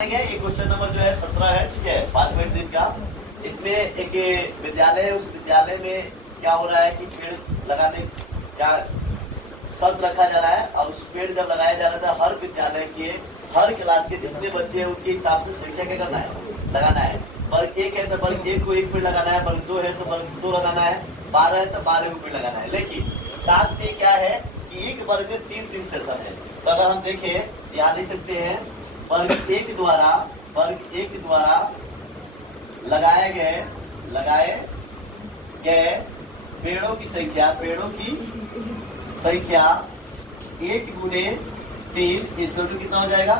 ये question number जो है 17 है, ठीक है, 5 मिनट दिन का। इसमें एक विद्यालय है, उस विद्यालय में क्या हो रहा है कि पेड़ लगाने का शर्त रखा जा रहा है। और उस पेड़ जब लगाया जा रहा था, हर विद्यालय के हर क्लास के जितने बच्चे हैं उनके हिसाब से संख्या क्या करना है, लगाना है। वर्ग 1 है तो वर्ग 1 को 1 पेड़ लगाना है, वर्ग 2 है तो वर्ग 2 लगाना है, 12 है तो 12 को पेड़ लगाना है। लेकिन साथ में क्या है कि एक वर्ग में 3-3 सेशन है। तो अगर हम देखें, यहाँ लिख सकते हैं वर्ग 1 द्वारा लगाए गए पेड़ों की संख्या 1 गुने 3 कितना हो जाएगा,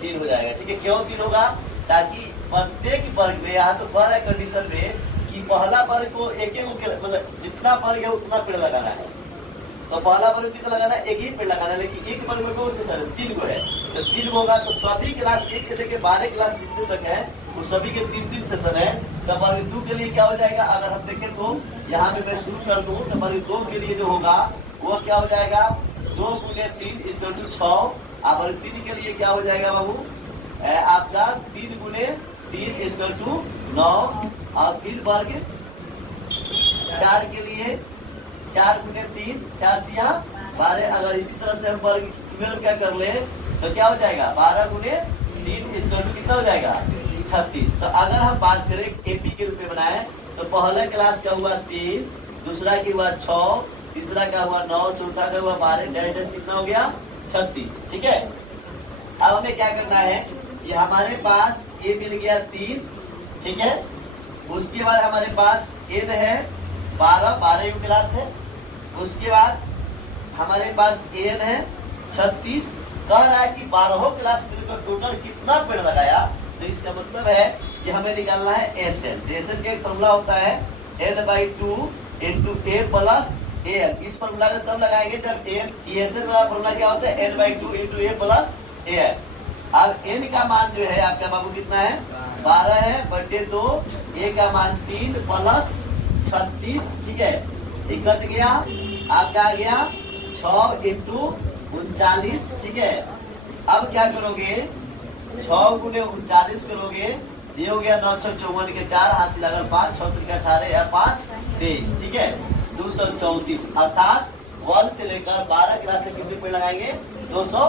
3 हो जाएगा। ठीक है, क्यों 3 होगा? ताकि प्रत्येक वर्ग में, यहाँ तो वर्ग है कंडीशन में कि पहला वर्ग को एक मतलब जितना वर्ग है उतना पेड़ लगाना है। तो पहला वर्ग कितना लगाना है, एक ही पेड़ लगाना है। लेकिन एक वर्ग में कौन से सर 3 को है, तो 3 होगा तो सभी क्लास 1 से लेकर 12 क्लास जितने तक है वो सभी के 3-3 सेशन है। तो वर्ग 2 के लिए क्या हो जाएगा, अगर हम देखें तो यहाँ में मैं शुरू कर दूं तो वर्ग 2 के लिए जो होगा वो क्या हो जाएगा, 2 गुने 3 = 6। और वर्ग 3 के लिए क्या हो जाएगा बाबू आपका 3 गुने 3 = 9। और फिर वर्ग 4 के लिए 4 गुने 3 4 × 12। अगर इसी तरह से हम वर्ग 12 क्या कर ले तो क्या हो जाएगा, 12 गुने 3 = कितना हो जाएगा, 36। तो अगर हम बात करें एपी के रूप में बनाए तो पहला क्लास का हुआ 3, दूसरा का हुआ 6, तीसरा का हुआ 9, चौथा का हुआ 12, डेल्टा कितना हो गया 36। ठीक है, अब हमें क्या करना है, ये हमारे पास ए मिल गया 3, ठीक है। उसके बाद हमारे पास एन है 12 क्लास है। उसके बाद हमारे पास एन है 36। कह रहा है कि 12 क्लास मिलकर टोटल कितना पेड़ लगाया। तो इसका मतलब है कि हमें निकालना है एसएन। एसएन का एक फॉर्मूला होता है n/2 × a + an। इस फॉर्मूला को तब लगाएंगे जब एन एसएन वाला फॉर्मूला क्या होता है, n/2 × a + an। अब n का मान जो है आपका बाबू कितना है, 12 है बटे 2, a का मान 3 + 36। ठीक है, ये कट गया, आपका आ गया 6 × 39। ठीक है, अब क्या करोगे, 6 गुने 39 करोगे, ये हो गया 9 × 6 = 54 के 4 हासिल अगर 5 6 × 18 या 5 23। ठीक है, 234। अर्थात 1 से लेकर 12 क्लास के कितने पेड़ लगाएंगे, 200